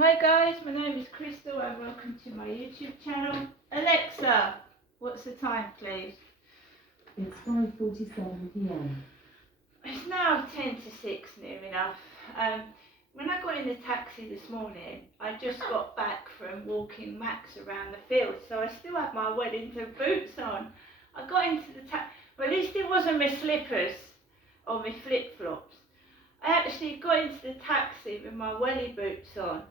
Hi guys, my name is Crystal and welcome to my YouTube channel. Alexa, what's the time please? It's 5:47 p.m. It's now 10 to 6 near enough. When I got in the taxi this morning, I just got back from walking Max around the field, so I still had my Wellington boots on. I got into the taxi, well at least it wasn't my slippers or my flip-flops. I actually got into the taxi with my welly boots on.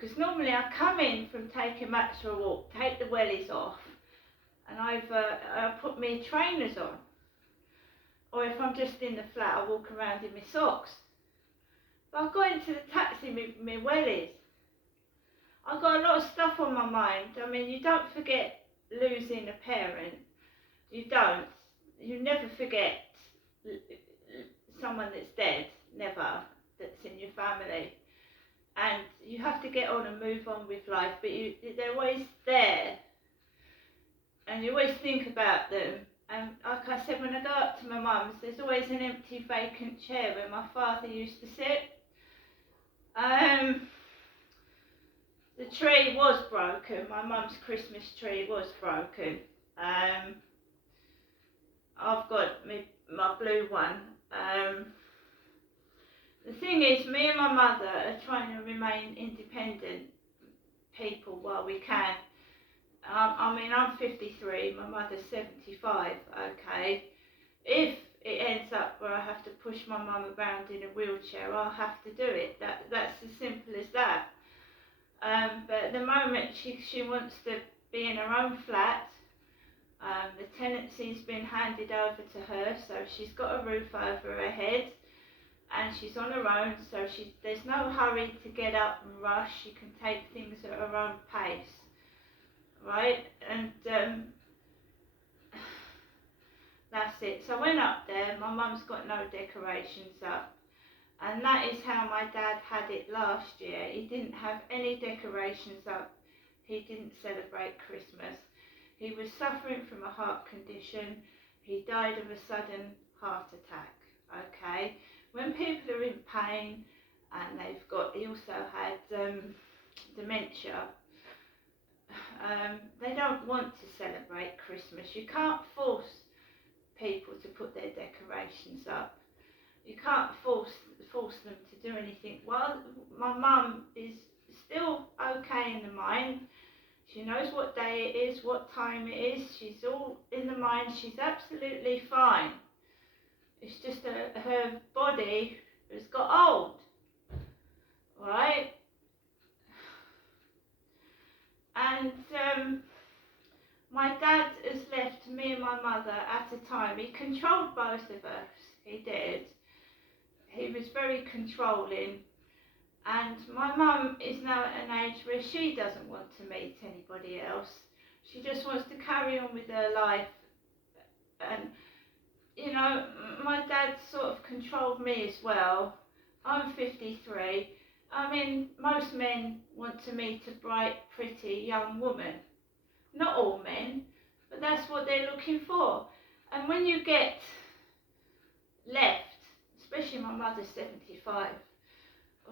Because normally I come in from taking Max for a walk, take the wellies off, and I put my trainers on. Or if I'm just in the flat, I walk around in my socks. But I got into the taxi with my wellies. I've got a lot of stuff on my mind. I mean, you don't forget losing a parent. You don't. You never forget someone that's dead, never, that's in your family. And you have to get on and move on with life, but they're always there, and you always think about them. And like I said, when I go up to my mum's, there's always an empty vacant chair where my father used to sit. The tree was broken, my mum's Christmas tree was broken. I've got my blue one. The thing is, me and my mother are trying to remain independent people while we can. I mean, I'm 53, my mother's 75, okay. If it ends up where I have to push my mum around in a wheelchair, I'll have to do it. That's as simple as that. But at the moment, she wants to be in her own flat. The tenancy's been handed over to her, so she's got a roof over her head. And she's on her own, so there's no hurry to get up and rush. She can take things at her own pace, right? And that's it. So I went up there. My mum's got no decorations up, and that is how my dad had it last year. He didn't have any decorations up. He didn't celebrate Christmas. He was suffering from a heart condition. He died of a sudden heart attack, okay? When people are in pain and he also had dementia, they don't want to celebrate Christmas. You can't force people to put their decorations up. You can't force them to do anything. Well, my mum is still okay in the mind. She knows what day it is, what time it is. She's all in the mind. She's absolutely fine. It's just her body has got old, right? And my dad has left me and my mother at a time. He controlled both of us, he did. He was very controlling. And my mum is now at an age where she doesn't want to meet anybody else. She just wants to carry on with her life. And you know, my dad sort of controlled me as well. I'm 53. I mean, most men want to meet a bright, pretty young woman. Not all men, but that's what they're looking for. And when you get left, especially my mother's 75,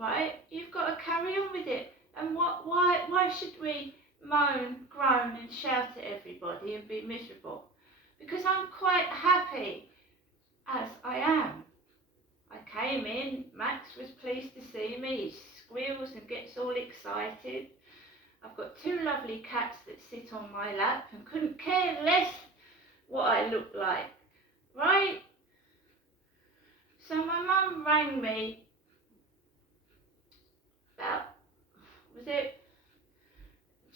right, you've got to carry on with it. And why should we moan, groan and shout at everybody and be miserable? Because I'm quite happy as I am. I came in, Max was pleased to see me, he squeals and gets all excited. I've got two lovely cats that sit on my lap and couldn't care less what I look like, right? So my mum rang me about, was it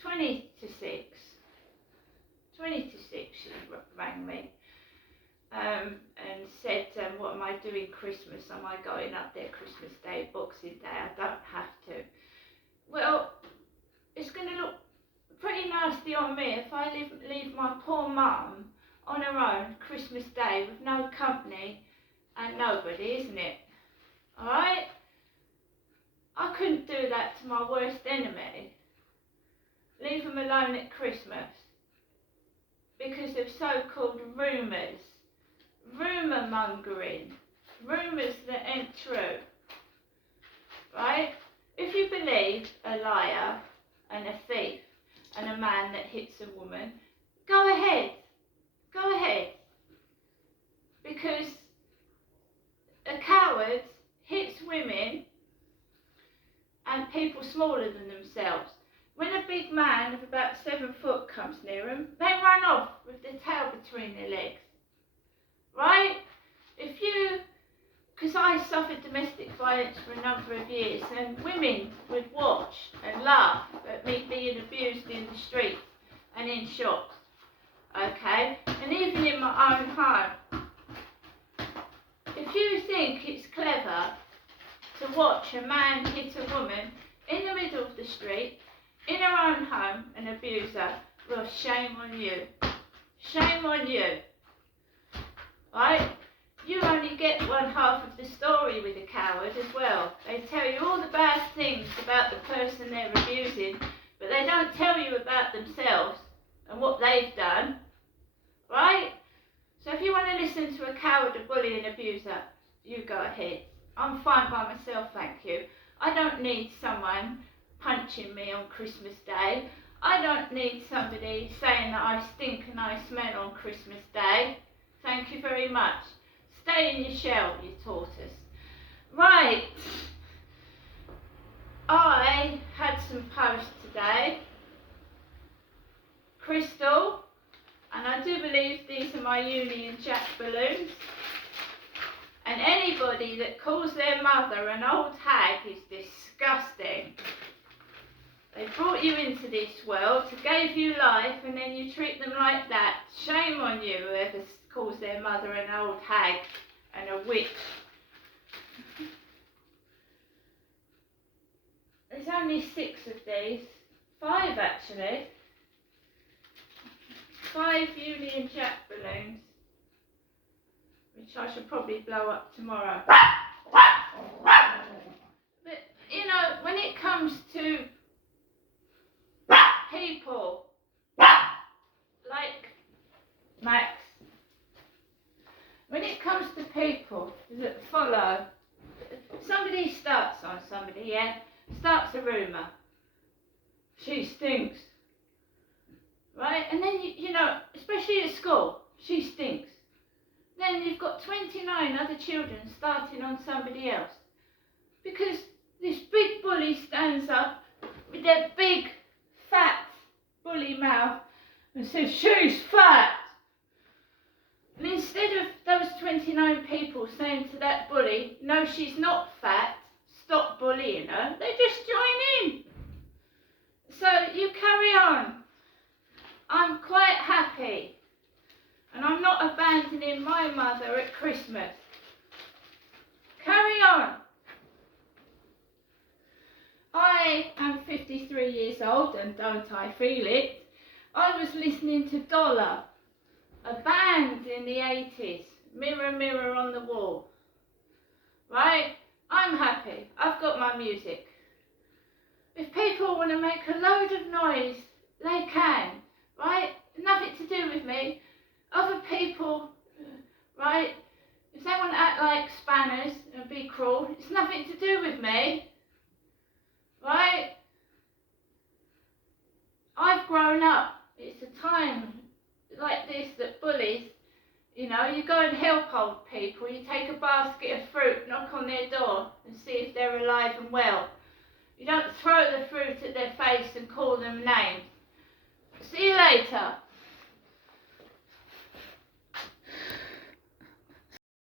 20 to 6? 20 to 6 she rang me. And said, what am I doing Christmas? Am I going up there Christmas Day, Boxing Day? I don't have to. Well, it's going to look pretty nasty on me if I leave my poor mum on her own Christmas Day with no company and nobody, isn't it? Alright? I couldn't do that to my worst enemy. Leave them alone at Christmas because of so-called rumours. Rumour mongering, rumours that ain't true, right? If you believe a liar and a thief and a man that hits a woman, go ahead. Go ahead. Because a coward hits women and people smaller than themselves. When a big man of about 7 foot comes near them, they run off with their tail between their legs. Right? Because I suffered domestic violence for a number of years, and women would watch and laugh at me being abused in the street and in shops. Okay? And even in my own home. If you think it's clever to watch a man hit a woman in the middle of the street, in her own home, and abuse her, well, shame on you. Shame on you. Right? You only get one half of the story with a coward as well. They tell you all the bad things about the person they're abusing, but they don't tell you about themselves and what they've done. Right? So if you want to listen to a coward, a bully, and abuser, you go ahead. I'm fine by myself, thank you. I don't need someone punching me on Christmas Day. I don't need somebody saying that I stink and I smell on Christmas Day. Thank you very much. Stay in your shell, you tortoise. Right. I had some posts today. Crystal, and I do believe these are my Union Jack balloons. And anybody that calls their mother an old hag is disgusting. They brought you into this world, gave you life, and then you treat them like that. Shame on you, whoever calls their mother an old hag and a witch. There's only 6 of these. 5 actually. 5 Union Jack balloons, which I should probably blow up tomorrow. But, you know, when it comes to people like Max, when it comes to people that follow, somebody starts on somebody, yeah? Starts a rumour. She stinks. Right? And then, you know, especially at school, she stinks. Then you've got 29 other children starting on somebody else. Because this big bully stands up with their big, fat, bully mouth and says, she's fat. And instead of those 29 people saying to that bully, no, she's not fat, stop bullying her, they just join in. So you carry on. I'm quite happy. And I'm not abandoning my mother at Christmas. Carry on. I am 53 years old, and don't I feel it. I was listening to Dollar, a band in the 80s, Mirror, Mirror on the Wall. Right? I'm happy. I've got my music. If people want to make a load of noise, they can. Right? Nothing to do with me. Other people, right? If they want to act like spanners and be cruel, it's nothing to do with me. Right? I've grown up. It's a time like this that bullies, you know, you go and help old people, you take a basket of fruit, knock on their door and see if they're alive and well. You don't throw the fruit at their face and call them names. See you later.